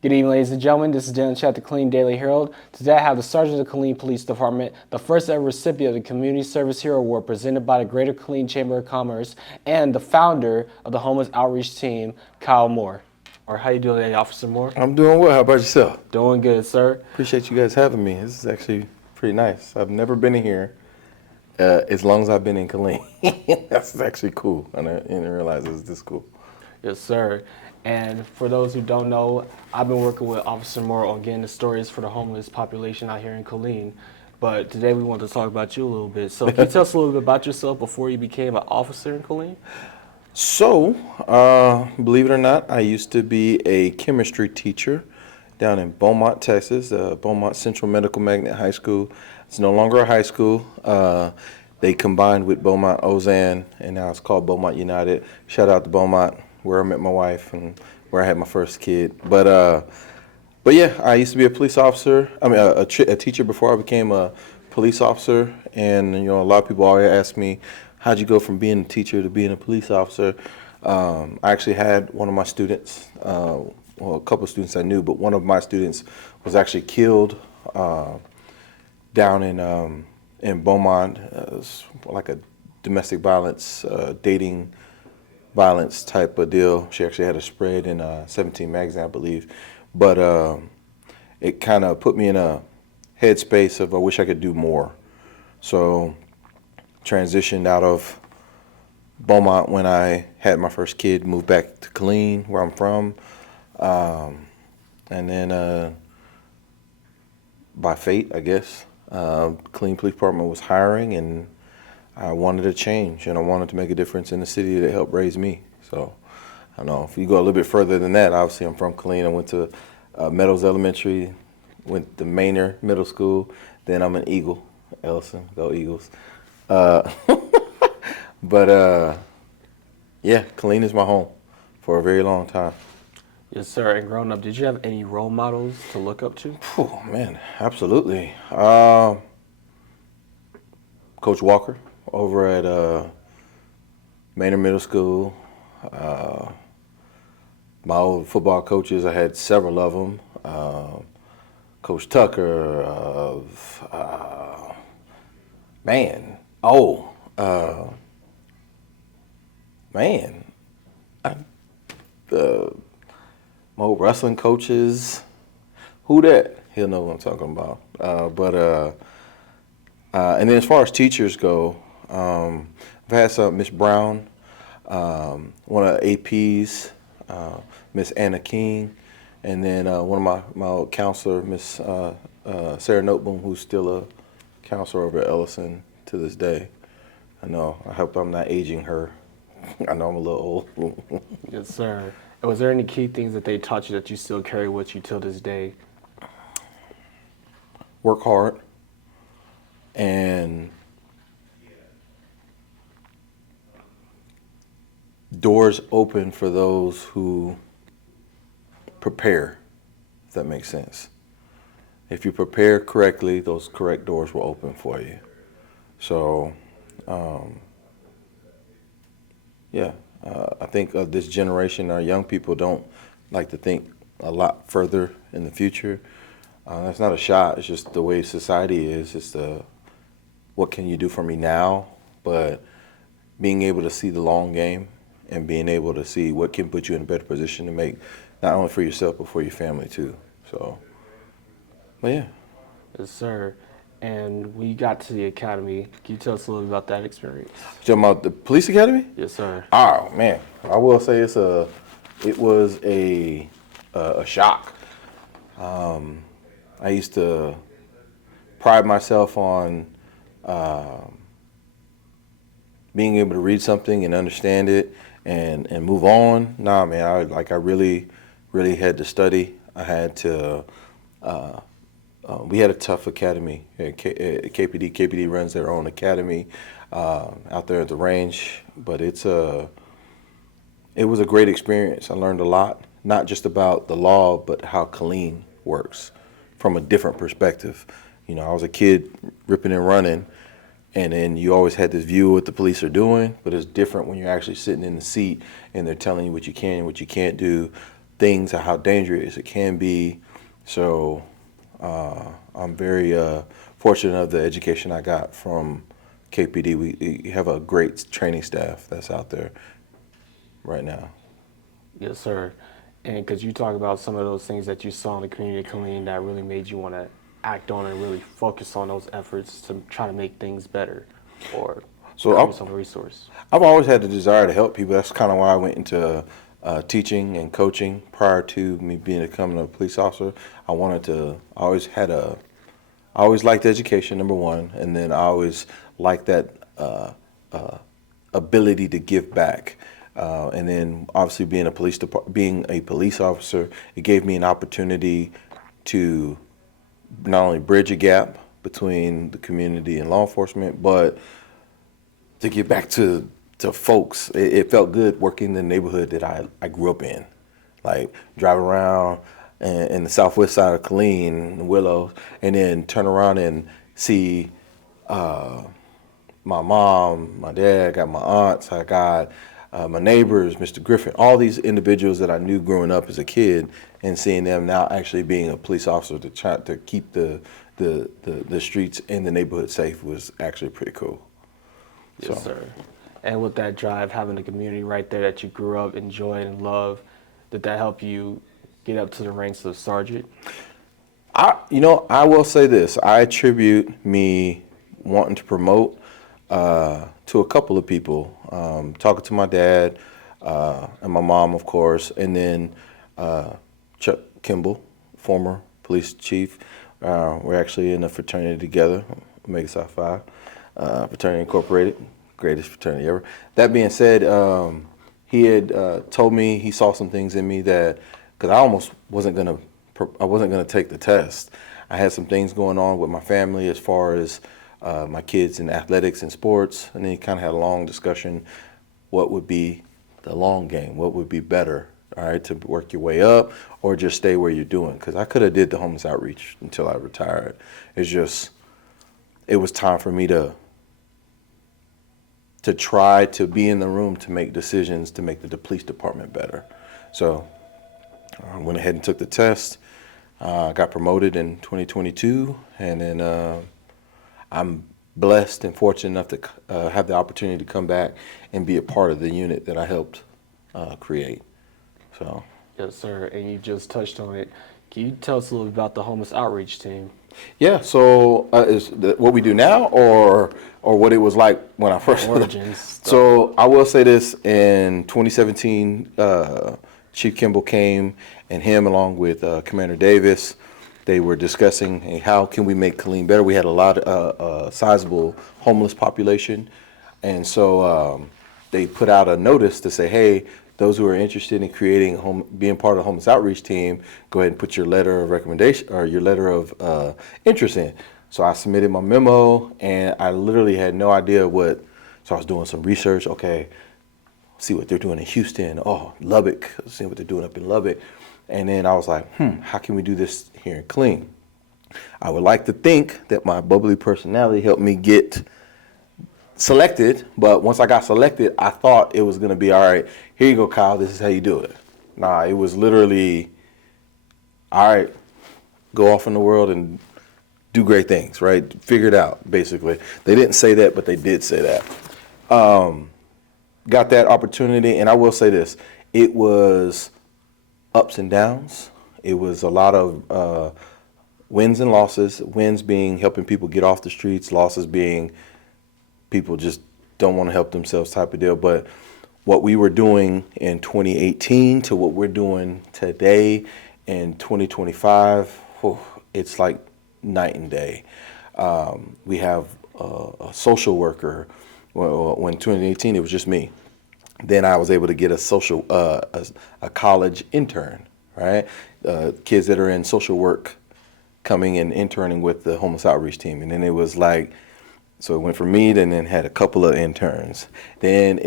Good evening, ladies and gentlemen. This is Dan Chat, the Killeen Daily Herald. Today I have the Sergeant of the Killeen Police Department, the first ever recipient of the Community Service Hero Award presented by the Greater Killeen Chamber of Commerce, and the founder of the Homeless Outreach Team, Kyle Moore. Or how you doing today, Officer Moore? I'm doing well. How about yourself? Doing good, sir. Appreciate you guys having me. This is actually pretty nice. I've never been in here as long as I've been in Killeen. That's actually cool. I didn't realize it was this cool. Yes, sir. And for those who don't know, I've been working with Officer Moore on getting the stories for the homeless population out here in Killeen. But today we want to talk about you a little bit. So can you tell us a little bit about yourself before you became an officer in Killeen? So, believe it or not, I used to be a chemistry teacher down in Beaumont, Texas, Beaumont Central Medical Magnet High School. It's no longer a high school. They combined with Beaumont Ozan, and now it's called Beaumont United. Shout out to Beaumont, where I met my wife and where I had my first kid. But yeah, I used to be a police officer. I mean, a teacher before I became a police officer. And a lot of people always ask me, how'd you go from being a teacher to being a police officer? I actually had one of my students, well, a couple of students I knew, but one of my students was actually killed down in Beaumont. It was like a domestic violence, dating violence type of deal. She actually had a spread in 17 magazine, I believe. But it kind of put me in a headspace of I wish I could do more. So transitioned out of Beaumont when I had my first kid, moved back to Killeen, where I'm from. And then by fate, I guess, Killeen Police Department was hiring, and I wanted to change, and I wanted to make a difference in the city that helped raise me. So I don't know, if you go a little bit further than that, obviously I'm from Killeen. I went to Meadows Elementary, went to Manor Middle School, then I'm an Eagle, Ellison, go Eagles. But yeah, Killeen is my home for a very long time. Yes, sir. And growing up, did you have any role models to look up to? Oh man, absolutely. Coach Walker over at Manor Middle School. My old football coaches, I had several of them. Coach Tucker, man, oh, man, my old wrestling coaches. Who that? He'll know what I'm talking about. And then as far as teachers go, I've had some Miss Brown, one of APs, Miss Anna King, and then one of my old counselor, Miss Sarah Noteboom, who's still a counselor over at Ellison to this day. I hope I'm not aging her. I know I'm a little old. Yes, sir. And was there any key things that they taught you that you still carry with you till this day? Work hard and doors open for those who prepare, if that makes sense. If you prepare correctly, those correct doors will open for you. So, yeah, I think this generation, our young people don't like to think a lot further in the future. That's not a shot. It's just the way society is. It's what can you do for me now? But being able to see the long game and being able to see what can put you in a better position to make, not only for yourself, but for your family too. So, but yeah. Yes, sir. And when you got to the academy, can you tell us a little bit about that experience? You talking about the police academy? Yes, sir. Oh man, I will say it was a shock. I used to pride myself on being able to read something and understand it and move on. Nah, man, I really had to study. I had to. We had a tough academy at KPD. KPD runs their own academy out there at the range, but it was a great experience. I learned a lot, not just about the law, but how Killeen works from a different perspective. I was a kid ripping and running, and then you always had this view of what the police are doing, but it's different when you're actually sitting in the seat and they're telling you what you can and what you can't do. things and how dangerous it can be. So I'm very fortunate of the education I got from KPD. We have a great training staff that's out there right now. Yes, sir. And could you talk about some of those things that you saw in the community of Killeen that really made you want to act on and really focus on those efforts to try to make things better or So create some resource? I've always had the desire to help people. That's kind of why I went into teaching and coaching prior to me becoming a police officer. I always liked education, number one, and then I always liked that ability to give back. And then obviously being a police officer, it gave me an opportunity to not only bridge a gap between the community and law enforcement, but to get back to folks. It felt good working in the neighborhood that I grew up in, like driving around in the southwest side of Killeen, Willow, and then turn around and see my mom, my dad, I got my aunts, I got my neighbors, Mr. Griffin, all these individuals that I knew growing up as a kid, and seeing them now actually being a police officer to try to keep the streets and the neighborhood safe was actually pretty cool. Yes, sir. And with that drive, having the community right there that you grew up, enjoyed, and loved, did that help you get up to the ranks of sergeant? I will say this. I attribute me wanting to promote to a couple of people. Talking to my dad and my mom, of course, and then Chuck Kimball, former police chief. We're actually in a fraternity together, Omega Psi Phi, Fraternity Incorporated, greatest fraternity ever. That being said, he had told me he saw some things in me that, because I almost wasn't gonna take the test. I had some things going on with my family as far as my kids in athletics and sports, and then he kind of had a long discussion. What would be the long game? What would be better? All right, to work your way up or just stay where you're doing? Because I could have did the homeless outreach until I retired. It was time for me to try to be in the room to make decisions to make the police department better. So I went ahead and took the test. Got promoted in 2022, and then I'm blessed and fortunate enough to have the opportunity to come back and be a part of the unit that I helped create. So. Yes, sir. And you just touched on it. Can you tell us a little about the homeless outreach team? Yeah. So is what we do now, or what it was like when I first Origins. So I will say this: in 2017, Chief Kimball came, and him along with Commander Davis, they were discussing, hey, how can we make Killeen better? We had a lot of sizable homeless population, and so they put out a notice to say, hey, those who are interested in being part of the homeless outreach team, go ahead and put your letter of recommendation or your letter of interest in. So I submitted my memo, and I literally had no idea so I was doing some research. Okay, see what they're doing in Houston. Oh, Lubbock, seeing what they're doing up in Lubbock. And then I was like, how can we do this here in Killeen? I would like to think that my bubbly personality helped me get selected, but once I got selected, I thought it was going to be, all right, here you go, Kyle, this is how you do it. Nah, it was literally, all right, go off in the world and do great things, right? Figure it out, basically. They didn't say that, but they did say that. Got that opportunity, and I will say this, it was ups and downs. It was a lot of wins and losses, wins being helping people get off the streets, losses being people just don't want to help themselves type of deal. But what we were doing in 2018 to what we're doing today in 2025, it's like night and day. We have a social worker. Well, when 2018, it was just me. Then I was able to get a college intern, right? Kids that are in social work coming and interning with the homeless outreach team. And then it was like, so it went from me, and then had a couple of interns. Then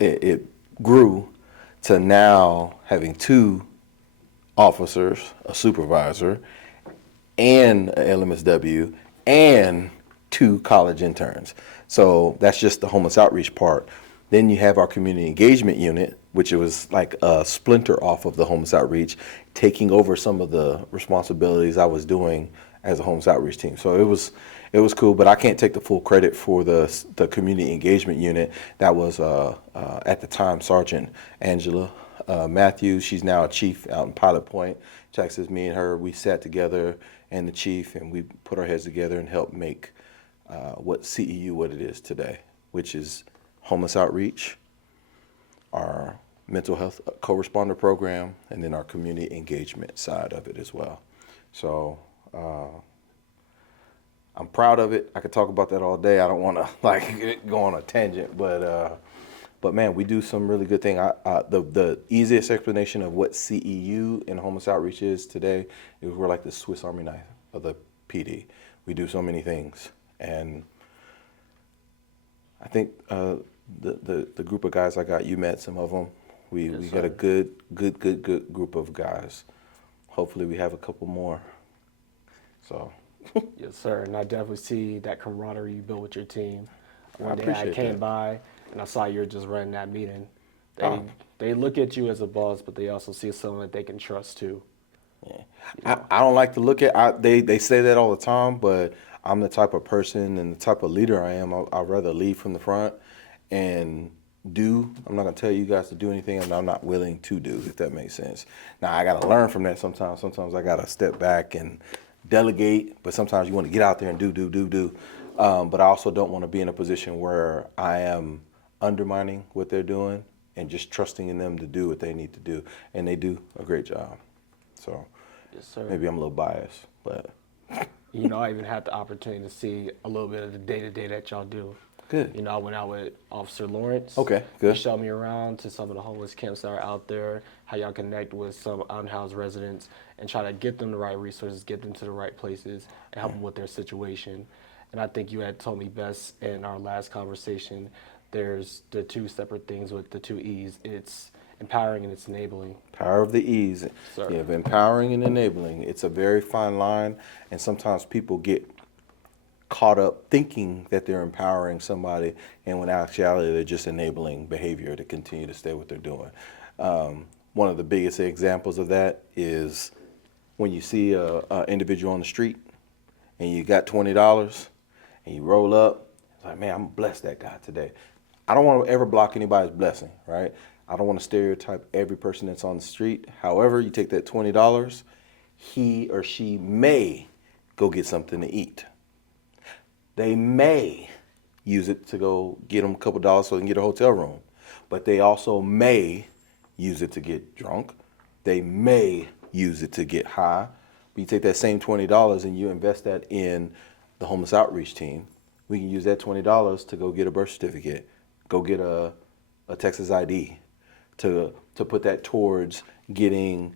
it grew to now having 2 officers, a supervisor, and an LMSW, and 2 college interns. So that's just the homeless outreach part. Then you have our community engagement unit, which it was like a splinter off of the homeless outreach, taking over some of the responsibilities I was doing as a homeless outreach team. So it was cool, but I can't take the full credit for the community engagement unit. That was at the time Sergeant Angela Matthews. She's now a chief out in Pilot Point, Texas. Me and her, we sat together, and the chief, and we put our heads together and helped make what CEU what it is today, which is homeless outreach, our mental health co-responder program, and then our community engagement side of it as well. So I'm proud of it. I could talk about that all day. I don't want to like go on a tangent, but man, we do some really good thing. The easiest explanation of what CEU and homeless outreach is today is we're like the Swiss Army knife of the PD. We do so many things, and I think the group of guys I got, you met some of them. We got a good group of guys. Hopefully we have a couple more. So. Yes, sir. And I definitely see that camaraderie you built with your team. One day I appreciate came that. by and I saw you were just running that meeting. Oh. They look at you as a boss, but they also see someone that they can trust too. Yeah. I don't like to look at, they say that all the time, but I'm the type of person and the type of leader I am. I'd rather lead from the front and I'm not going to tell you guys to do anything and I'm not willing to do, if that makes sense. Now, I got to learn from that sometimes. Sometimes I got to step back and delegate, but sometimes you want to get out there and do. But I also don't want to be in a position where I am undermining what they're doing and just trusting in them to do what they need to do. And they do a great job. So Yes, sir. maybe I'm a little biased, but You know, I even had the opportunity to see a little bit of the day-to-day that y'all do. good. You know, I went out with Officer Lawrence. Okay, good. He showed me around to some of the homeless camps that are out there, how y'all connect with some unhoused residents and try to get them the right resources, get them to the right places, and help them with their situation. And I think you had told me best in our last conversation, there's the two separate things with the two E's. It's empowering and it's enabling. Power of the E's. Sir. Yeah, of empowering and enabling. It's a very fine line, and sometimes people get caught up thinking that they're empowering somebody, and when in actuality they're just enabling behavior to continue to stay what they're doing. One of the biggest examples of that is when you see a individual on the street and you got $20 and you roll up, it's like, man, I'm gonna bless that guy today. I don't want to ever block anybody's blessing, right? I don't want to stereotype every person that's on the street. However, you take that $20, he or she may go get something to eat. They may use it to go get them a couple dollars so they can get a hotel room. But they also may use it to get drunk. They may use it to get high. But you take that same $20 and you invest that in the homeless outreach team. We can use that $20 to go get a birth certificate, go get a Texas ID, to put that towards getting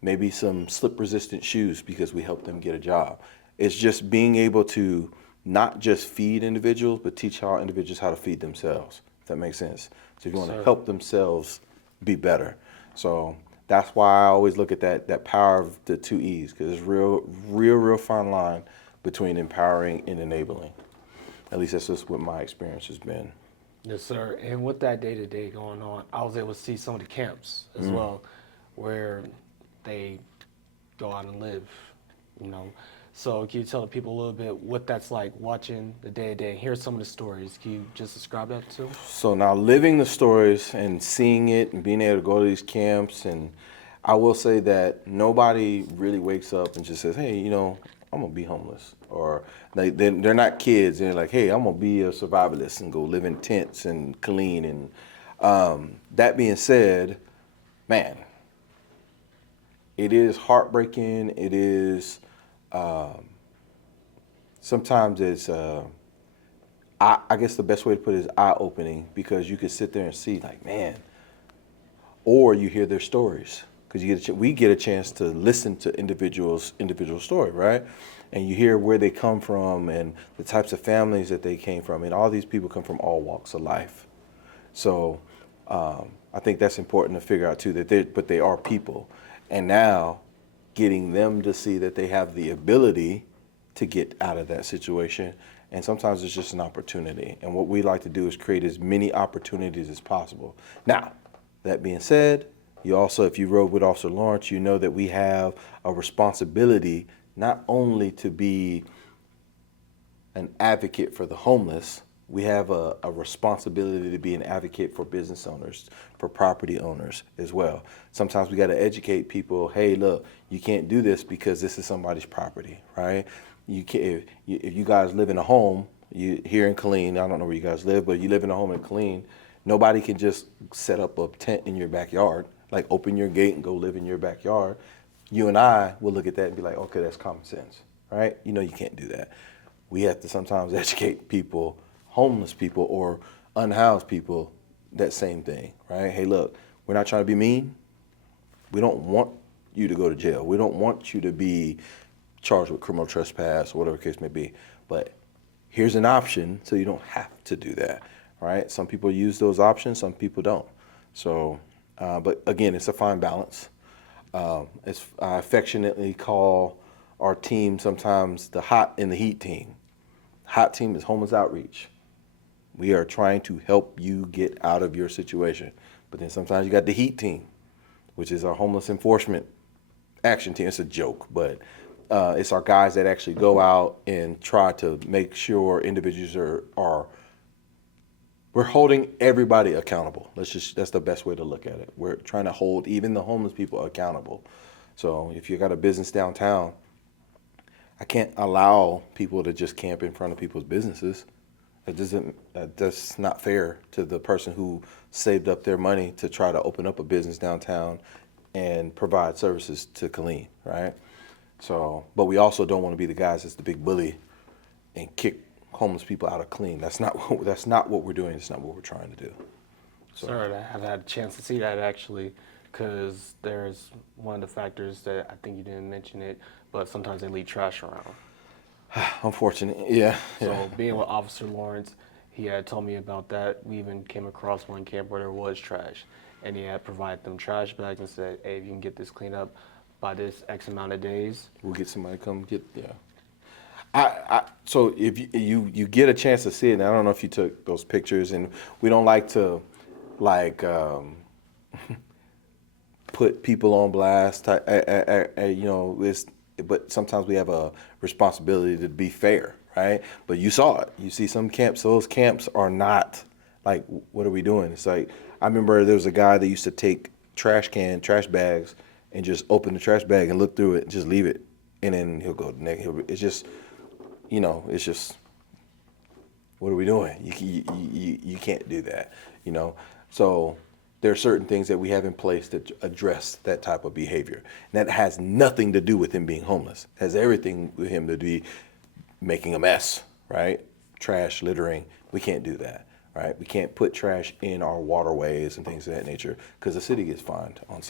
maybe some slip-resistant shoes because we helped them get a job. It's just being able to not just feed individuals, but teach our individuals how to feed themselves, if that makes sense. So if you want to help themselves be better. So that's why I always look at that power of the two E's, because it's real fine line between empowering and enabling. At least that's just what my experience has been. Yes, sir. And with that day-to-day going on, I was able to see some of the camps as well, where they go out and live, you know. So can you tell the people a little bit what that's like watching the day-to-day and hear some of the stories? Can you just describe that too? So now living the stories and seeing it and being able to go to these camps, and I will say that nobody really wakes up and just says, hey, you know, I'm gonna be homeless. Or they're not kids. They're like, hey, I'm gonna be a survivalist and go live in tents and Killeen. And that being said, man, it is heartbreaking. It is, sometimes it's, I guess the best way to put it is eye-opening, because you can sit there and see like, man, or you hear their stories. Because we get a chance to listen to individual story, right? And you hear where they come from and the types of families that they came from. And all these people come from all walks of life. So I think that's important to figure out too, but they are people. And now getting them to see that they have the ability to get out of that situation and sometimes it's just an opportunity. And what we like to do is create as many opportunities as possible. Now, that being said, you also, if you rode with Officer Lawrence, you know that we have a responsibility not only to be an advocate for the homeless, we have a responsibility to be an advocate for business owners, for property owners as well. Sometimes we got to educate people, hey, look, you can't do this because this is somebody's property, right? You can't, if you guys live in a home, you here in Killeen, I don't know where you guys live, but you live in a home in Killeen, nobody can just set up a tent in your backyard, like open your gate and go live in your backyard. You and I will look at that and be like, okay, that's common sense, right? You know you can't do that. We have to sometimes educate people, homeless people or unhoused people, that same thing, right? Hey, look, we're not trying to be mean. We don't want you to go to jail. We don't want you to be charged with criminal trespass or whatever the case may be. But here's an option so you don't have to do that, right? Some people use those options, some people don't. So, but again, it's a fine balance. I affectionately call our team sometimes the hot and the heat team. Hot team is homeless outreach. We are trying to help you get out of your situation. But then sometimes you got the heat team, which is our homeless enforcement action team. It's a joke, but it's our guys that actually go out and try to make sure individuals are we're holding everybody accountable. That's the best way to look at it. We're trying to hold even the homeless people accountable. So if you got a business downtown, I can't allow people to just camp in front of people's businesses. That's not fair to the person who saved up their money to try to open up a business downtown and provide services to Killeen, right? So, but we also don't want to be the guys that's the big bully and kick homeless people out of Killeen. That's not what we're doing. It's not what we're trying to do. So. Sorry, I have had a chance to see that actually, because there's one of the factors that I think you didn't mention it, but sometimes they leave trash around. Unfortunate, yeah. So being with Officer Lawrence, he had told me about that. We even came across one camp where there was trash, and he had provided them trash bags and said, "Hey, if you can get this cleaned up by this X amount of days, we'll get somebody to come get." Yeah. So if you get a chance to see it, and I don't know if you took those pictures, and we don't like to put people on blast. But sometimes we have a responsibility to be fair, right? But you saw it. You see some camps, those camps are not like, what are we doing? It's like, I remember there was a guy that used to take trash bags and just open the trash bag and look through it and just leave it. And then he'll go next. It's just, what are we doing? You can't do that, So there are certain things that we have in place to address that type of behavior. And that has nothing to do with him being homeless. It has everything with him to be making a mess, right? Trash, littering. We can't do that, right? We can't put trash in our waterways and things of that nature because the city gets fined on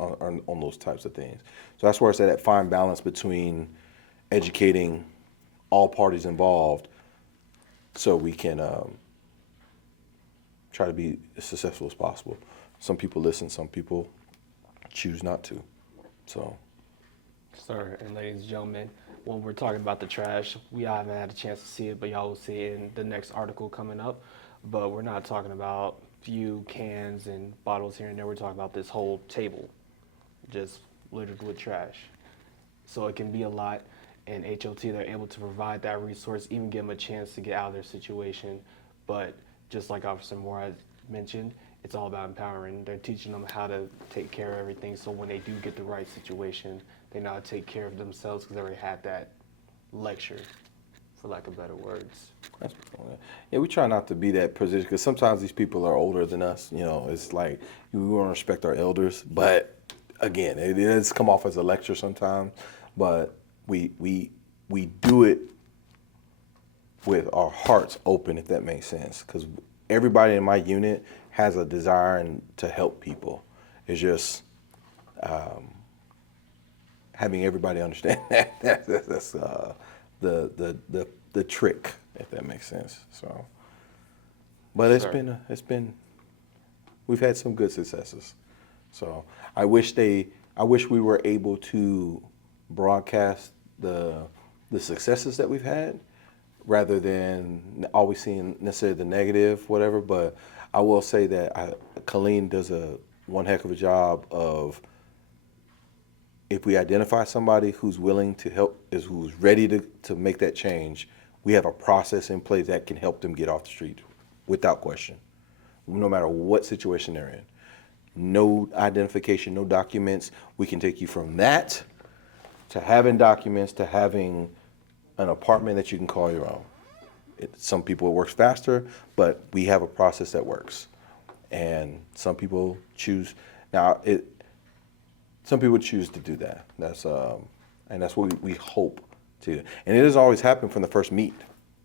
on those types of things. So that's where it's at that fine balance between educating all parties involved so we can try to be as successful as possible. Some people listen, some people choose not to. So, sir and ladies and gentlemen, when we're talking about the trash, we haven't had a chance to see it, but y'all will see it in the next article coming up. But we're not talking about few cans and bottles here and there. We're talking about this whole table, just littered with trash. So it can be a lot, and HOT, they're able to provide that resource, even give them a chance to get out of their situation. But just like Officer Moore has mentioned, it's all about empowering. They're teaching them how to take care of everything, so when they do get the right situation, they know how to take care of themselves because they already had that lecture, for lack of better words. Yeah, we try not to be that position because sometimes these people are older than us. It's like we want to respect our elders, but again, it does come off as a lecture sometimes. But we do it with our hearts open, if that makes sense, because everybody in my unit has a desire to help people. It's just having everybody understand that's the trick, if that makes sense. So, but it's been we've had some good successes. So I wish we were able to broadcast the successes that we've had. rather than always seeing necessarily the negative, whatever. But I will say that Killeen does one heck of a job of, if we identify somebody who's willing to help, who's ready to make that change, we have a process in place that can help them get off the street without question, no matter what situation they're in. No identification, no documents. We can take you from that to having documents to having an apartment that you can call your own. Some people it works faster, but we have a process that works. And some people choose. Now, some people choose to do that. And that's what we hope to. And it doesn't always happen from the first meet,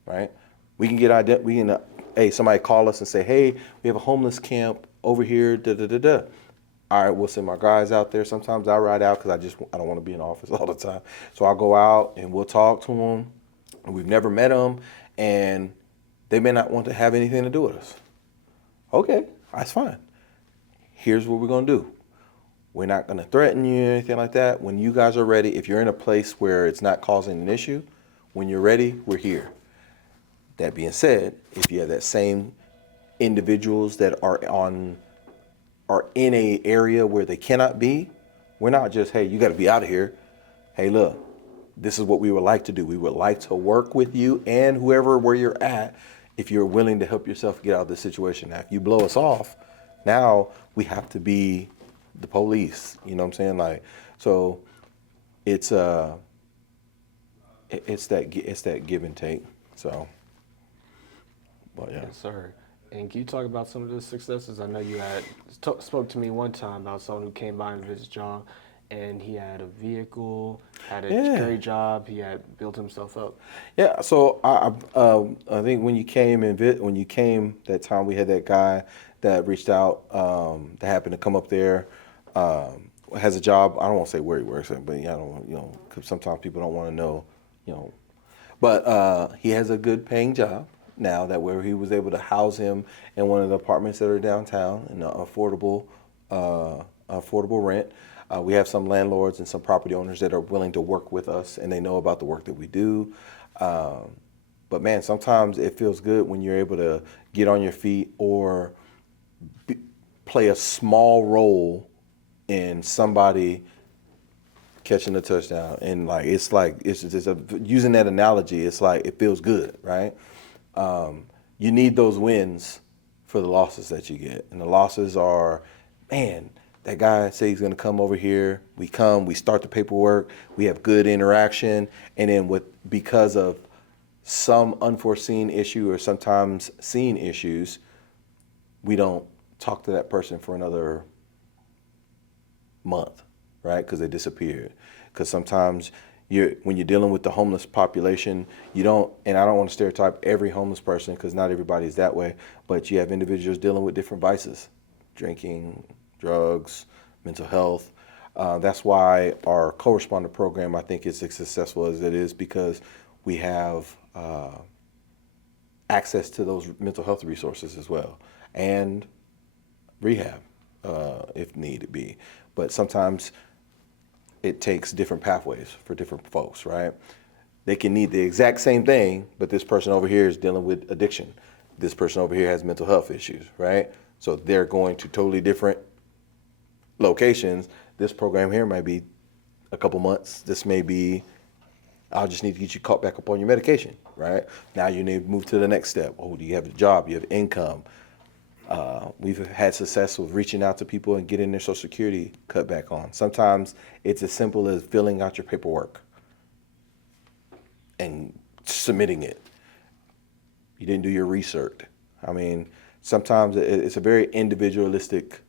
right? We can hey, somebody call us and say, hey, we have a homeless camp over here, da da da da. All right, we'll send my guys out there. Sometimes I ride out because I don't want to be in the office all the time. So I'll go out and we'll talk to them. And we've never met them, and they may not want to have anything to do with us. Okay, that's fine. Here's what we're gonna do. We're not gonna threaten you or anything like that. When you guys are ready, if you're in a place where it's not causing an issue, when you're ready, we're here. That being said, if you have that same individuals that are in a area where they cannot be, we're not just, hey, you got to be out of here. Hey, look, this is what we would like to do. We would like to work with you and whoever where you're at, if you're willing to help yourself get out of this situation. Now, if you blow us off, now we have to be the police. You know what I'm saying? Like, so it's that give and take. So, but yeah. Yes, sir. And can you talk about some of the successes? I know you had spoke to me one time about someone who came by and visited y'all, and he had a vehicle, had a great job, he had built himself up. Yeah. So I think when you came that time, we had that guy that reached out that happened to come up there. Has a job. I don't want to say where he works at, but I don't, because sometimes people don't want to know, But he has a good paying job now, that where he was able to house him in one of the apartments that are downtown in affordable rent. We have some landlords and some property owners that are willing to work with us, and they know about the work that we do. But man, sometimes it feels good when you're able to get on your feet or play a small role in somebody catching a touchdown. And using that analogy, it's like it feels good, right? You need those wins for the losses that you get. And the losses are, man, that guy said he's going to come over here. We start the paperwork, we have good interaction. And then because of some unforeseen issue or sometimes seen issues, we don't talk to that person for another month, right? Because they disappeared. Because sometimes when you're dealing with the homeless population, and I don't want to stereotype every homeless person because not everybody is that way, but you have individuals dealing with different vices, drinking, drugs, mental health. That's why our co-responder program, I think, is as successful as it is, because we have access to those mental health resources as well, and rehab if need be. But sometimes it takes different pathways for different folks, right? They can need the exact same thing, but this person over here is dealing with addiction. This person over here has mental health issues, right? So they're going to totally different locations. This program here might be a couple months. This may be, I'll just need to get you caught back up on your medication, right? Now you need to move to the next step. Oh, do you have a job? You have income? We've had success with reaching out to people and getting their Social Security cut back on. Sometimes it's as simple as filling out your paperwork and submitting it. You didn't do your research. I mean, sometimes it's a very individualistic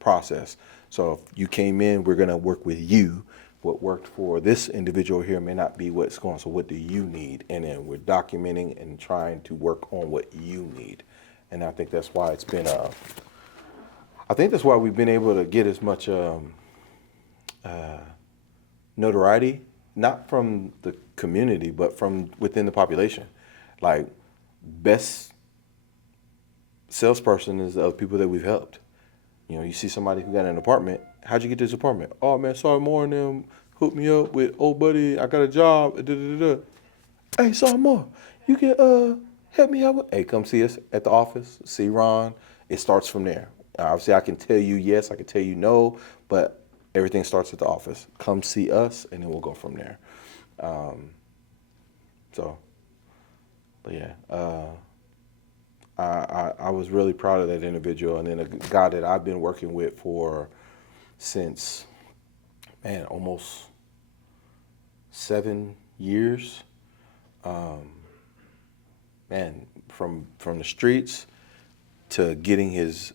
process. So if you came in, we're going to work with you. What worked for this individual here may not be what's going on. So what do you need? And then we're documenting and trying to work on what you need. And I think that's why it's been, I think that's why we've been able to get as much notoriety, not from the community, but from within the population. Like, best salesperson is of people that we've helped. You see somebody who got an apartment. How'd you get this apartment? Oh man, sorry, more and them hooked me up with, oh buddy, I got a job. Da, da, da, da. Hey, sorry, more. you can help me out with, hey, come see us at the office, see Ron. It starts from there. Obviously, I can tell you yes, I can tell you no, but everything starts at the office. Come see us, and then we'll go from there. So, but yeah, I was really proud of that individual, and then a guy that I've been working with for since, man, almost 7 years. Man, from the streets to getting his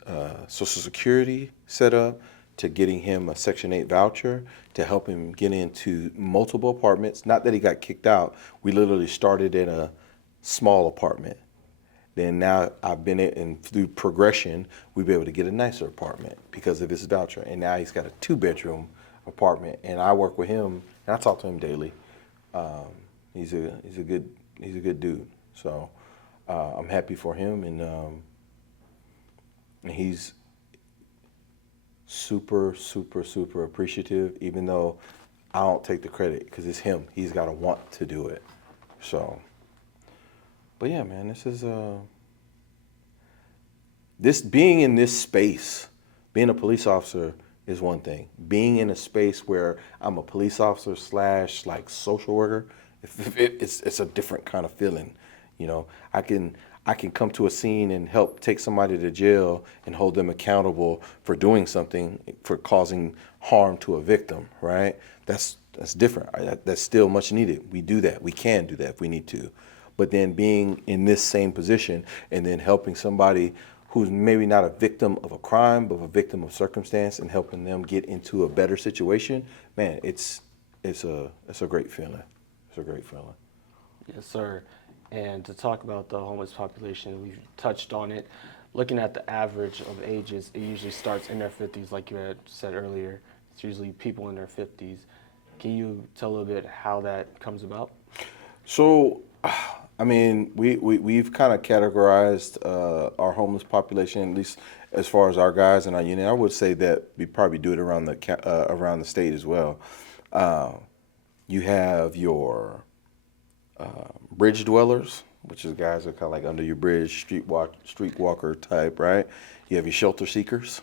Social Security set up, to getting him a Section 8 voucher, to help him get into multiple apartments. Not that he got kicked out. We literally started in a small apartment. Then now I've been in, and through progression, we've been able to get a nicer apartment because of his voucher. And now he's got a 2-bedroom apartment, and I work with him, and I talk to him daily. He's a good dude. So I'm happy for him, and he's super, super, super appreciative, even though I don't take the credit because it's him. He's got to want to do it. So, but yeah, man, this being in this space, being a police officer is one thing. Being in a space where I'm a police officer / like social worker, it's a different kind of feeling. You know, I can come to a scene and help take somebody to jail and hold them accountable for doing something, for causing harm to a victim, right? That's different. That's still much needed. We do that. We can do that if we need to. But then being in this same position and then helping somebody who's maybe not a victim of a crime, but a victim of circumstance, and helping them get into a better situation, man, it's a great feeling. It's a great feeling. Yes, sir. And to talk about the homeless population, we've touched on it. Looking at the average of ages, it usually starts in their 50s, like you had said earlier. It's usually people in their 50s. Can you tell a little bit how that comes about? So, I mean, we've kind of categorized our homeless population, at least as far as our guys in our unit. I would say that we probably do it around the state as well. You have your bridge dwellers, which is guys that are kind of like under your bridge, street walker type, right? You have your shelter seekers.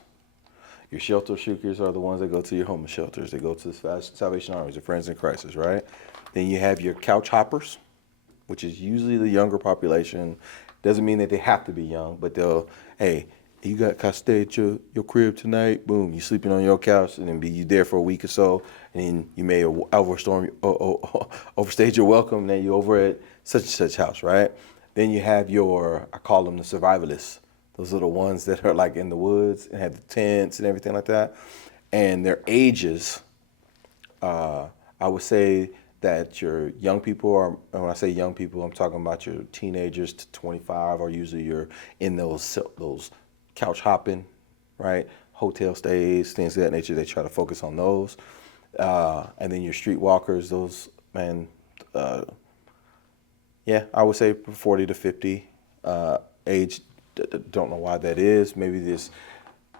Your shelter seekers are the ones that go to your homeless shelters. They go to the Salvation Armies, your Friends in Crisis, right? Then you have your couch hoppers, which is usually the younger population. Doesn't mean that they have to be young, but they'll, hey, you got stay at your crib tonight. Boom, you sleeping on your couch, and then be you there for a week or so, and then you may overstayed your welcome, and then you over at such and such house, right? Then you have your, I call them the survivalists. Those are the ones that are like in the woods and have the tents and everything like that. And their ages, I would say that your young people are, and when I say young people, I'm talking about your teenagers to 25, or usually you're in those couch hopping, right? Hotel stays, things of that nature. They try to focus on those. And then your street walkers, those, man, yeah, I would say 40 to 50 age. Don't know why that is. Maybe this,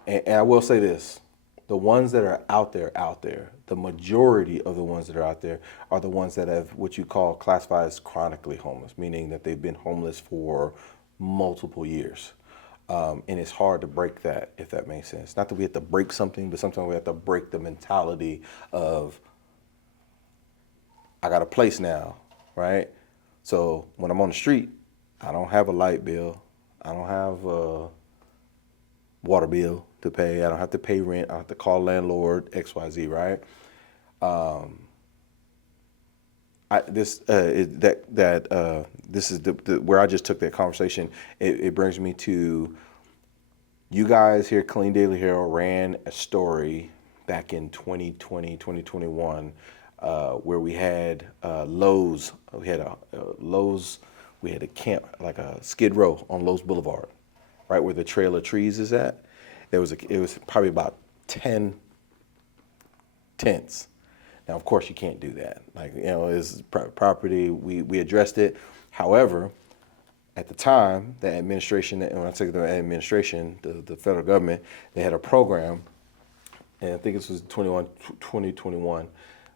and I will say this: the ones that are out there, the majority of the ones that are out there are the ones that have what you call classified as chronically homeless, meaning that they've been homeless for multiple years. And it's hard to break that, if that makes sense. Not that we have to break something, but sometimes we have to break the mentality of, I got a place now, right? So when I'm on the street, I don't have a light bill. I don't have a water bill to pay. I don't have to pay rent. I don't have to call landlord XYZ, right? This is the where I just took that conversation. It brings me to, you guys here, Killeen Daily Herald ran a story back in 2020, 2021, where we had Lowe's. We had a Lowe's. We had a camp, like a Skid Row on Lowe's Boulevard, right where the Trail of Trees is at. It was probably about 10 tents. Now, of course, you can't do that. Like, it's property. We addressed it. However, at the time, the administration, and when I say the administration, the federal government, they had a program, and I think this was 2021.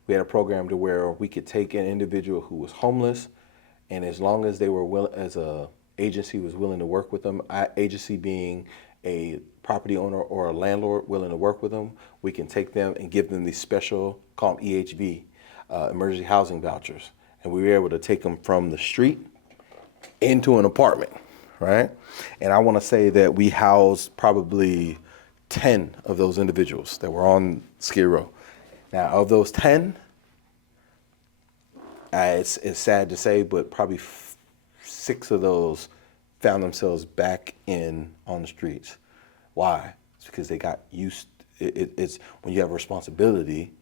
We had a program to where we could take an individual who was homeless And as long as they were willing, as a agency was willing to work with them, agency being a property owner or a landlord willing to work with them, we can take them and give them these special, call them EHV, emergency housing vouchers. And we were able to take them from the street into an apartment, right? And I want to say that we housed probably 10 of those individuals that were on Skid Row. Now, of those 10, it's sad to say, but probably 6 of those found themselves back in on the streets. Why? It's because they got used. It's when you have a responsibility,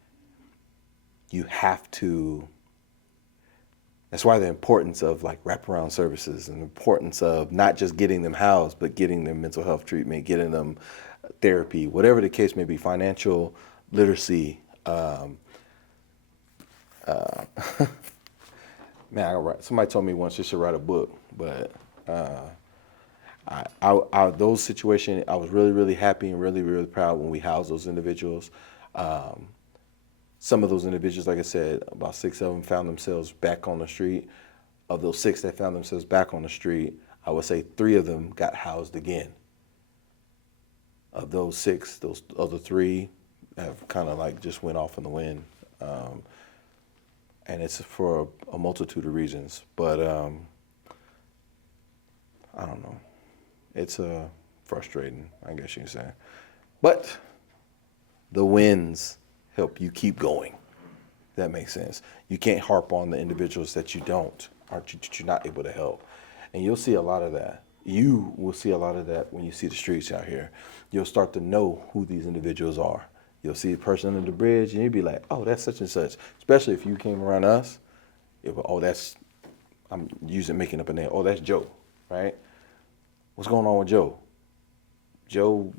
you have to. That's why the importance of like wraparound services and the importance of not just getting them housed, but getting them mental health treatment, getting them therapy, whatever the case may be, financial literacy. Man, I write. Somebody told me once you should write a book, but those situations, I was really, really happy and really, really proud when we housed those individuals. Some of those individuals, like I said, about 6 of them found themselves back on the street. Of those 6 that found themselves back on the street, I would say 3 of them got housed again. Of those 6, those other 3 have kind of like just went off in the wind. And it's for a multitude of reasons. But I don't know. It's frustrating, I guess you can say. But the wins help you keep going. That makes sense. You can't harp on the individuals that you're not able to help. And you'll see a lot of that. You will see a lot of that when you see the streets out here. You'll start to know who these individuals are. You'll see a person under the bridge and you'll be like, oh, that's such and such. Especially if you came around us, I'm making up a name. Oh, that's Joe, right? What's going on with Joe? Joe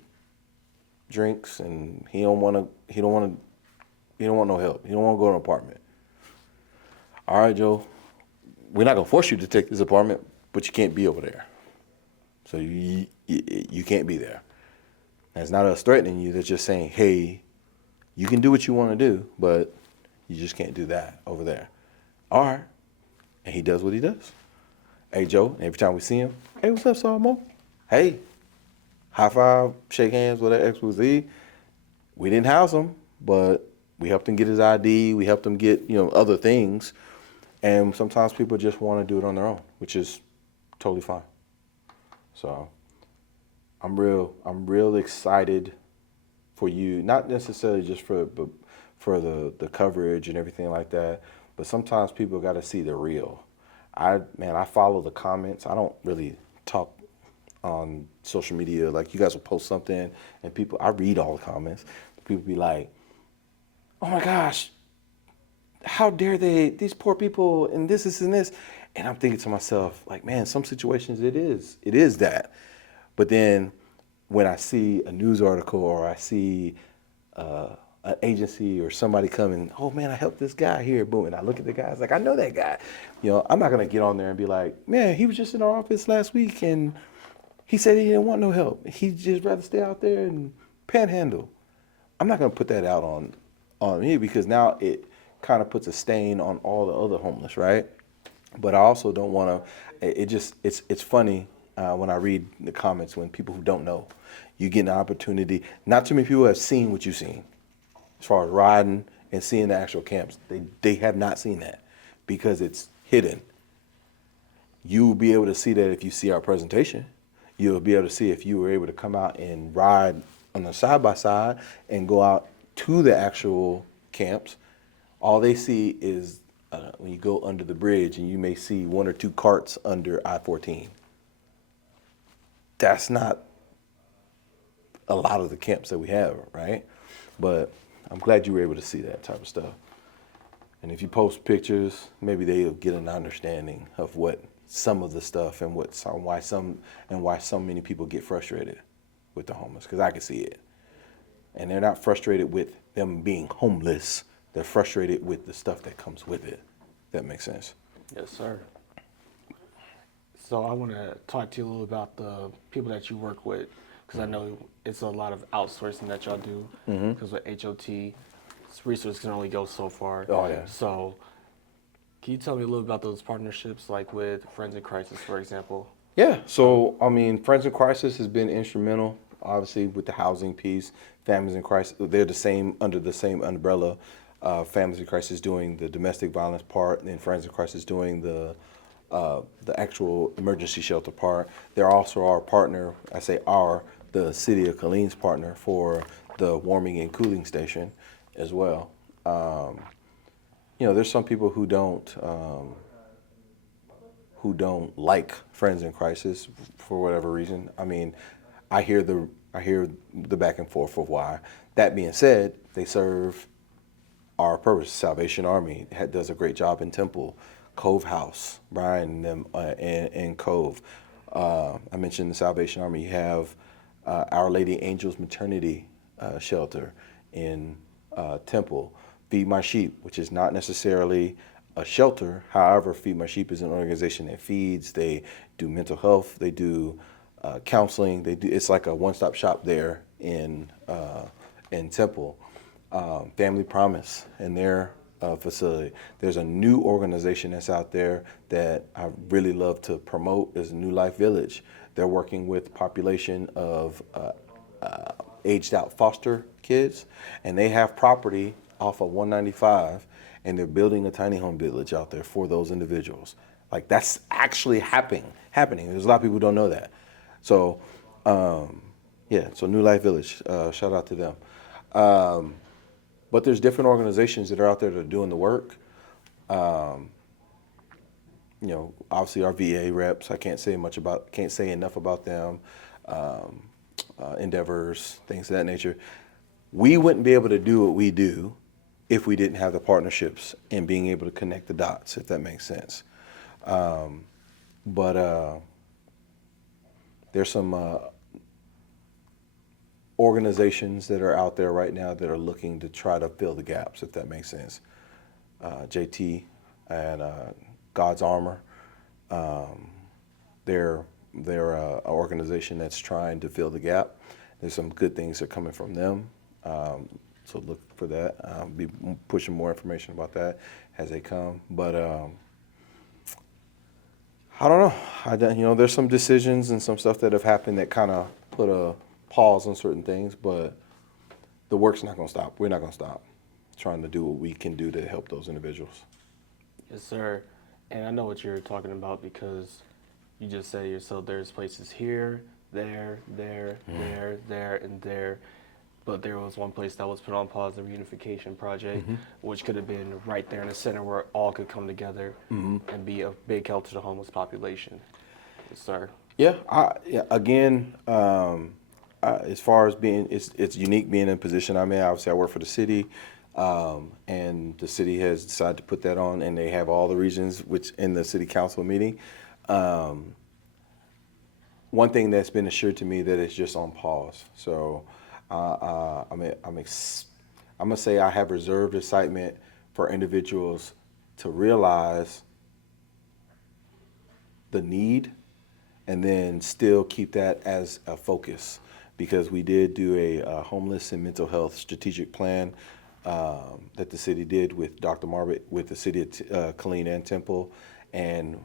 drinks and he don't want no help. He don't want to go to an apartment. All right, Joe, we're not gonna force you to take this apartment, but you can't be over there. So you can't be there. And it's not us threatening you. That's just saying, hey, you can do what you want to do, but you just can't do that over there. All right. And he does what he does. Hey, Joe, and every time we see him, hey, what's up, Salmo? Hey, high five, shake hands, whatever, X, Y, Z. We didn't house him, but we helped him get his ID. We helped him get, other things. And sometimes people just want to do it on their own, which is totally fine. So I'm real excited for you, not necessarily just for the coverage and everything like that, but sometimes people got to see the real. I follow the comments. I don't really talk on social media. Like, you guys will post something and I read all the comments. People be like, oh my gosh, how dare these poor people, and this and this. And I'm thinking to myself, like, man, some situations it is that. But then when I see a news article or I see an agency or somebody coming, oh man, I helped this guy here, boom, and I look at the guy, it's like, I know that guy. I'm not gonna get on there and be like, man, he was just in our office last week and he said he didn't want no help. He'd just rather stay out there and panhandle. I'm not gonna put that out on me, because now it kind of puts a stain on all the other homeless, right? But I also don't want to. It's funny when I read the comments when people who don't know, you get an opportunity. Not too many people have seen what you've seen, as far as riding and seeing the actual camps. They have not seen that because it's hidden. You will be able to see that if you see our presentation. You'll be able to see if you were able to come out and ride on the side by side and go out to the actual camps. All they see is when you go under the bridge and you may see 1 or 2 carts under I-14. That's not a lot of the camps that we have, right? But I'm glad you were able to see that type of stuff. And if you post pictures, maybe they'll get an understanding of what some of the stuff and why so many people get frustrated with the homeless, because I can see it. And they're not frustrated with them being homeless. They're frustrated with the stuff that comes with it. That makes sense. Yes, sir. So I want to talk to you a little about the people that you work with, because I know it's a lot of outsourcing that y'all do. Because with HOT, resources can only go so far. Oh, yeah. So Can you tell me a little about those partnerships, like with Friends in Crisis, for example? Yeah, so I mean, Friends in Crisis has been instrumental, obviously, with the housing piece. Families in Crisis, they're the same under the same umbrella. Families in Crisis doing the domestic violence part, and then Friends in Crisis doing the actual emergency shelter part. They're also our partner. I say our, the city of Killeen's partner for the warming and cooling station, as well. There's some people who don't like Friends in Crisis for whatever reason. I mean, I hear the back and forth of why. That being said, they serve our purpose. Salvation Army does a great job in Temple, Cove House, Brian and them, and Cove. I mentioned the Salvation Army. You have Our Lady Angels Maternity Shelter in Temple. Feed My Sheep, which is not necessarily a shelter. However, Feed My Sheep is an organization that feeds. They do mental health. They do counseling. They do. It's like a one-stop shop there in Temple. Family Promise and their facility. There's a new organization that's out there that I really love to promote is New Life Village. They're working with population of aged out foster kids, and they have property off of 195, and they're building a tiny home village out there for those individuals. Like that's actually happening. There's a lot of people who don't know that. So, so New Life Village, shout out to them. But there's different organizations that are out there that are doing the work. Obviously our VA reps, I can't say enough about them. Endeavors, things of that nature. We wouldn't be able to do what we do if we didn't have the partnerships and being able to connect the dots, if that makes sense. But there's some organizations that are out there right now that are looking to try to fill the gaps, if that makes sense. JT and God's Armor, they're an organization that's trying to fill the gap. There's some good things that are coming from them, so look for that. I'll be pushing more information about that as they come. But I don't know. There's some decisions and some stuff that have happened that kind of put a pause on certain things, but the work's not going to stop. We're not going to stop trying to do what we can do to help those individuals. Yes, sir. And I know what you're talking about because you just said yourself there's places here, there, and there. But there was one place that was put on pause, the reunification project, which could have been right there in the center where all could come together and be a big help to the homeless population. Yes, sir. Yeah. Again, as far as it's unique being in a position I'm in. Obviously, I work for the city, and the city has decided to put that on, and they have all the reasons which in the city council meeting. One thing that's been assured to me that it's just on pause. So I'm gonna say I have reserved excitement for individuals to realize the need and then still keep that as a focus, because we did do a homeless and mental health strategic plan that the city did with Dr. Marbett, with the city of Killeen and Temple, and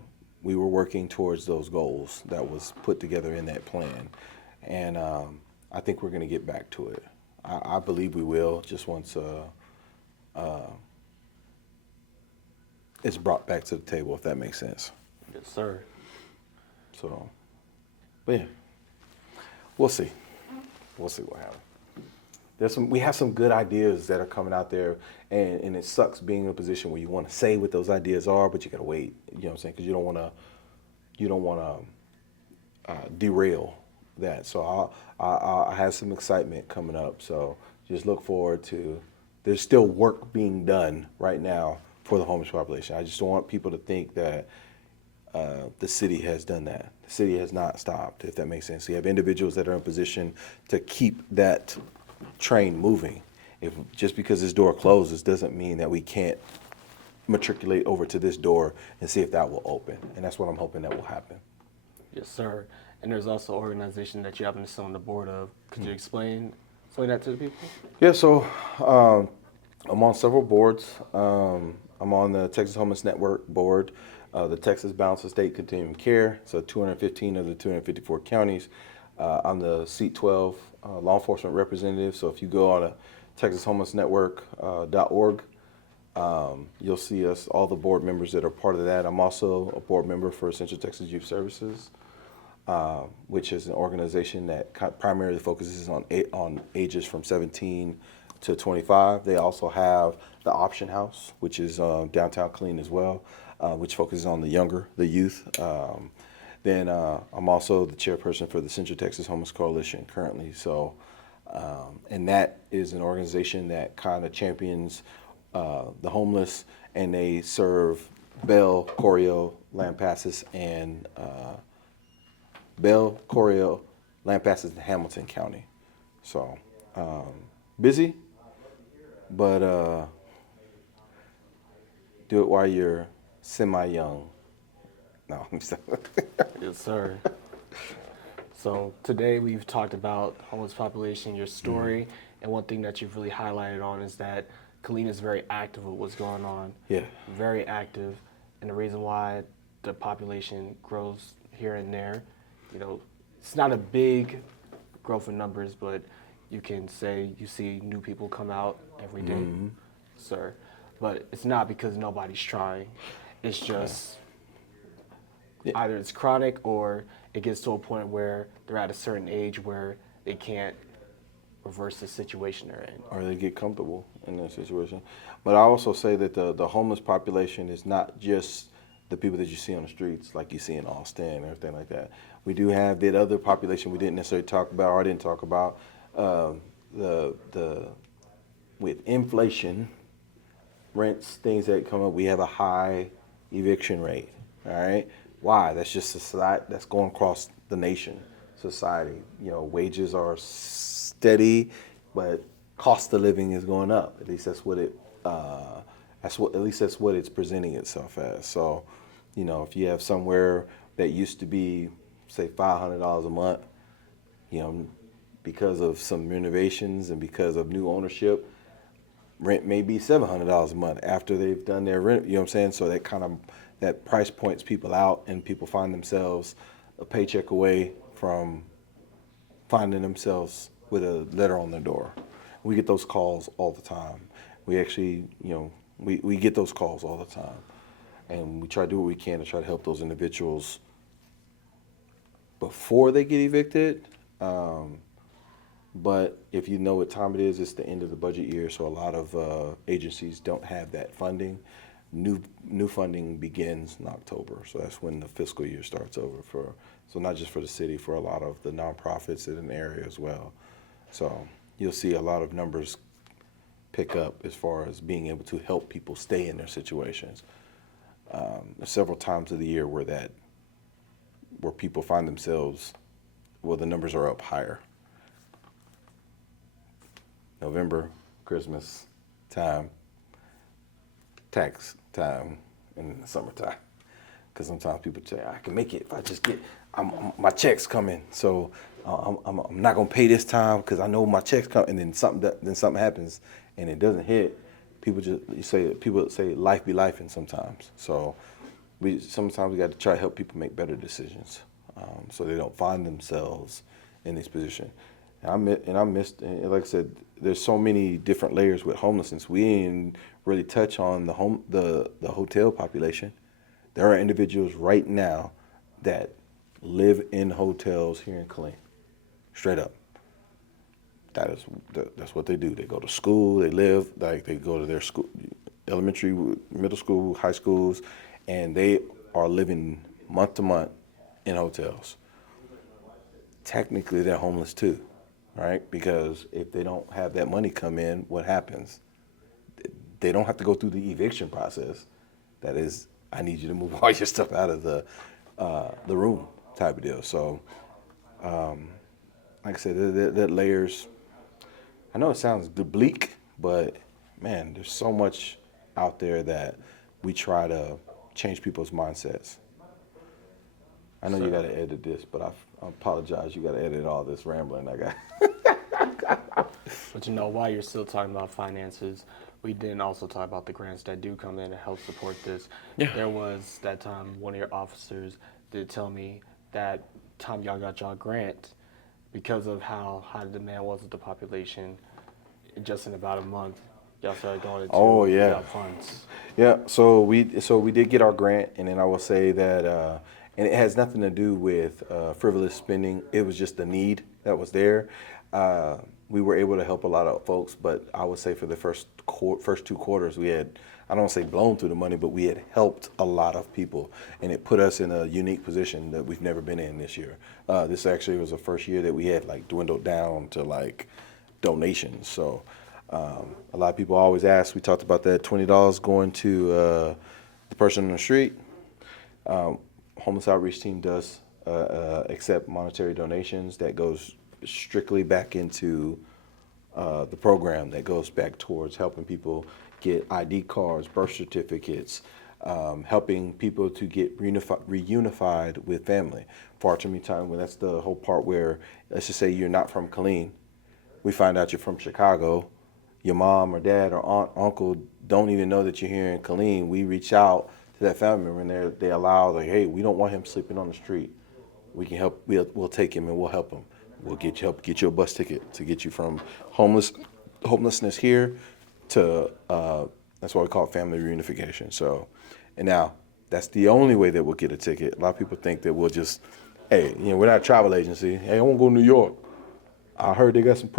we were working towards those goals that was put together in that plan. And I think we're going to get back to it. I believe we will, just once it's brought back to the table, if that makes sense. Yes, sir. So, but yeah, we'll see. We'll see what happens. We have some good ideas that are coming out there, and it sucks being in a position where you want to say what those ideas are, but you gotta wait. You know what I'm saying? Because you don't wanna derail that. So I have some excitement coming up. So just look forward to. There's still work being done right now for the homeless population. I just don't want people to think that the city has done that. The city has not stopped, if that makes sense. You have individuals that are in position to keep that train moving. If just because this door closes doesn't mean that we can't matriculate over to this door and see if that will open. And that's what I'm hoping that will happen. Yes, sir. And there's also an organization that you happen to sit on the board of. Could you explain that to the people? Yeah, so I'm on several boards. I'm on the Texas Homeless Network board, the Texas Balanced State Continuum Care, so 215 of the 254 counties. I'm the Seat 12 law enforcement representative, so if you go on a TexasHomelessNetwork.org, you'll see us, all the board members that are part of that. I'm also a board member for Central Texas Youth Services, which is an organization that primarily focuses on ages from 17 to 25. They also have the Option House, which is downtown Killeen as well, which focuses on the youth. Then I'm also the chairperson for the Central Texas Homeless Coalition currently. So, and that is an organization that kind of champions the homeless, and they serve Bell, Corio, Lampasas, and Hamilton County. So busy, but do it while you're semi-young. No, I'm just Yes, sir. So today we've talked about homeless population, your story, and one thing that you've really highlighted on is that Killeen is very active with what's going on. Yeah. Very active, and the reason why the population grows here and there, it's not a big growth in numbers, but you can say you see new people come out every day, sir. But it's not because nobody's trying. It's just either it's chronic or it gets to a point where they're at a certain age where they can't reverse the situation they're in. Or they get comfortable in that situation. But I also say that the homeless population is not just the people that you see on the streets, like you see in Austin and everything like that. We do have that other population we didn't necessarily talk about, or I didn't talk about, with inflation, rents, things that come up, we have a high eviction rate. All right. Why? That's just society. That's going across the nation, society. Wages are steady, but cost of living is going up. At least that's what it's presenting itself as. So, if you have somewhere that used to be, say, $500 a month, because of some renovations and because of new ownership, rent may be $700 a month after they've done their rent. You know what I'm saying? So that price points people out, and people find themselves a paycheck away from finding themselves with a letter on their door. We get those calls all the time. We actually, we get those calls all the time, and we try to do what we can to try to help those individuals before they get evicted. But if you know what time it is, it's the end of the budget year, so a lot of agencies don't have that funding. New funding begins in October, so that's when the fiscal year starts over so not just for the city, for a lot of the nonprofits in the area as well. So you'll see a lot of numbers pick up as far as being able to help people stay in their situations. There's several times of the year where people find themselves, the numbers are up higher. November, Christmas time, tax time, in the summertime. Because sometimes people say, I can make it if I just my check's coming. So I'm not gonna pay this time because I know my check's coming. And then something happens and it doesn't hit. People say life be lifing sometimes. So sometimes we got to try to help people make better decisions, so they don't find themselves in this position. And like I said, there's so many different layers with homelessness. We didn't really touch on the hotel population. There are individuals right now that live in hotels here in Killeen, straight up. That's what they do. They go to school. They go to their school, elementary, middle school, high schools, and they are living month to month in hotels. Technically, they're homeless too. Right? Because if they don't have that money come in, what happens? They don't have to go through the eviction process. That is, I need you to move all your stuff out of the room type of deal. So, like I said, that layers. I know it sounds bleak, but man, there's so much out there that we try to change people's mindsets. I know you got to edit this, but I apologize. You got to edit all this rambling I got. But while you're still talking about finances, We didn't also talk about the grants that do come in to help support this. Yeah. There was that time one of your officers did tell me that time y'all got y'all grant, because of how high the demand was with the population, just in about a month, y'all started going into Oh, yeah. y'all funds. Yeah, so we did get our grant, and then I will say that, and it has nothing to do with frivolous spending. It was just the need that was there. We were able to help a lot of folks, but I would say for the first 2 quarters, we had, I don't want to say blown through the money, but we had helped a lot of people, and it put us in a unique position that we've never been in this year. This actually was the first year that we had like dwindled down to like donations. So. A lot of people always ask, we talked about that $20 going to the person on the street. Homeless Outreach Team does accept monetary donations that goes strictly back into the program, that goes back towards helping people get ID cards, birth certificates, helping people to get reunified with family. Far too many times when that's the whole part where, let's just say you're not from Killeen, we find out you're from Chicago, your mom or dad or aunt, uncle don't even know that you're here in Killeen. We reach out to that family member and they allow, like, hey, we don't want him sleeping on the street. We can help. We'll take him and we'll help him. We'll get you a bus ticket to get you from homelessness here to that's why we call it family reunification. So, and now that's the only way that we'll get a ticket. A lot of people think that we'll just, hey, we're not a travel agency. Hey, I want to go to New York. I heard they got some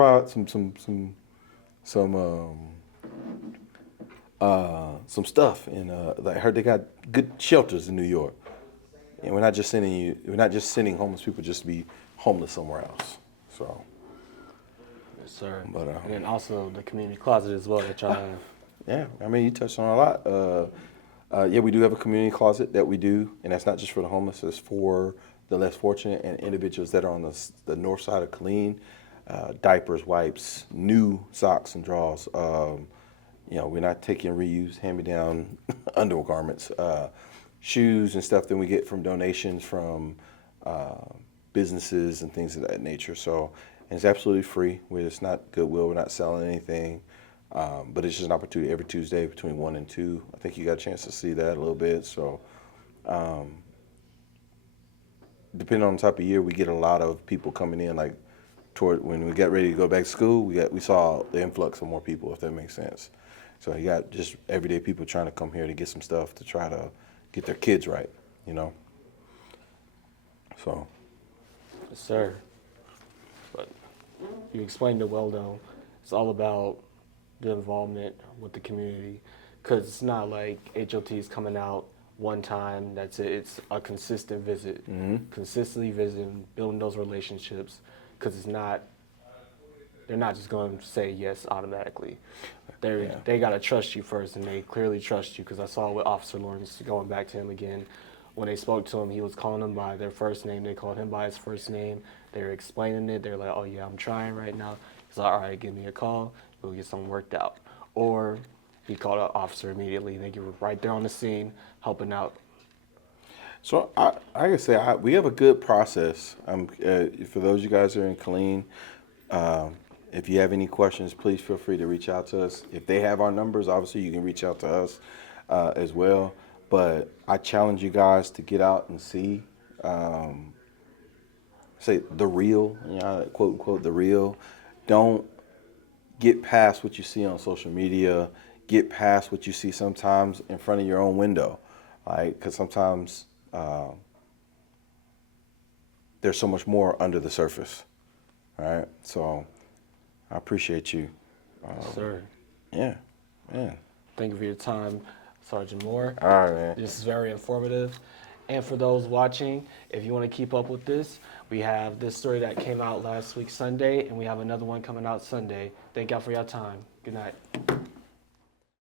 stuff, and I heard they got good shelters in New York. And we're not just sending homeless people just to be homeless somewhere else. So, Yes, sir. But, and then also the community closet as well that y'all have. yeah, I mean, you touched on a lot. Yeah, we do have a community closet that we do, and that's not just for the homeless. It's for the less fortunate and individuals that are on the north side of Killeen. Diapers, wipes, new socks and drawers. We're not taking reused, hand-me-down undergarments, shoes and stuff that we get from donations from businesses and things of that nature. So, and it's absolutely free. It's not Goodwill. We're not selling anything. But it's just an opportunity every Tuesday between 1 and 2. I think you got a chance to see that a little bit. So, depending on the type of year, we get a lot of people coming in, like, toward when we got ready to go back to school, we saw the influx of more people, if that makes sense. So you got just everyday people trying to come here to get some stuff to try to get their kids right, So. Yes, sir. But you explained it well, though. It's all about the involvement with the community, because it's not like HOT is coming out one time, that's it. It's a consistent visit, consistently visiting, building those relationships. Because they're not just going to say yes automatically. They got to trust you first, and they clearly trust you, because I saw with Officer Lawrence, going back to him again, when they spoke to him, he was calling them by their first name. They called him by his first name. They were explaining it. They're like, oh, yeah, I'm trying right now. He's like, all right, give me a call. We'll get something worked out. Or he called an officer immediately. They were right there on the scene, helping out. So I can say we have a good process. For those of you guys who are in Killeen, if you have any questions, please feel free to reach out to us. If they have our numbers, obviously you can reach out to us as well. But I challenge you guys to get out and see, say the real, quote unquote the real. Don't get past what you see on social media. Get past what you see sometimes in front of your own window, right? Because sometimes. There's so much more under the surface, right? So I appreciate you. Sir. Yeah, man. Thank you for your time, Sergeant Moore. All right, man. This is very informative. And for those watching, if you want to keep up with this, we have this story that came out last week, Sunday, and we have another one coming out Sunday. Thank y'all for your time. Good night.